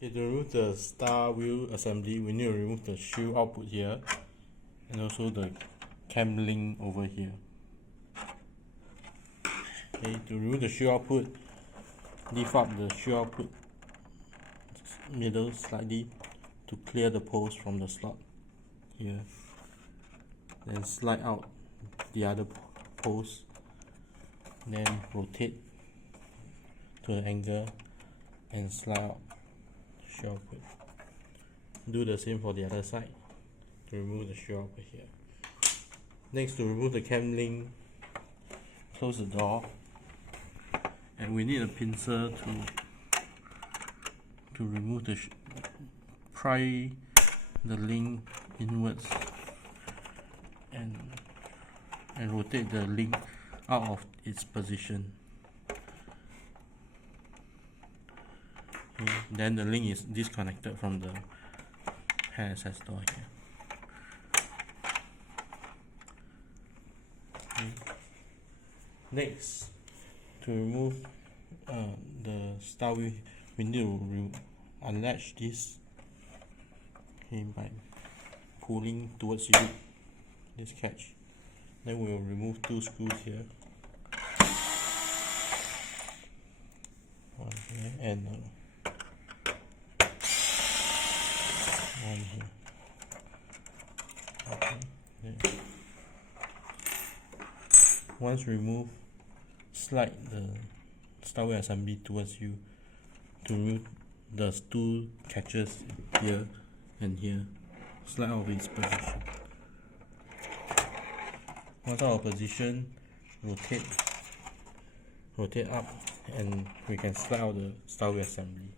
Okay, to remove the star wheel assembly, we need to remove the shield output here and also the cam link over here. Okay, to remove the shield output, lift up the shield output middle slightly to clear the post from the slot here. Then slide out the other post, then rotate to the angle and slide out shield output. Do the same for the other side to remove the shield output here. Next, to remove the cam link, close the door, and we need a pincer to remove pry the link inwards and rotate the link out of its position. Okay, then the link is disconnected from the hair access door here. Okay. Next, to remove the star wheel, we need to unlatch this, okay, by pulling towards you, this catch. Then we will remove two screws here, one here and one here. Okay. Yeah. Once removed, slide the star wheel assembly towards you to remove the two catches here and here. Slide out of its position. Once out of position, rotate up, and we can slide out the star wheel assembly.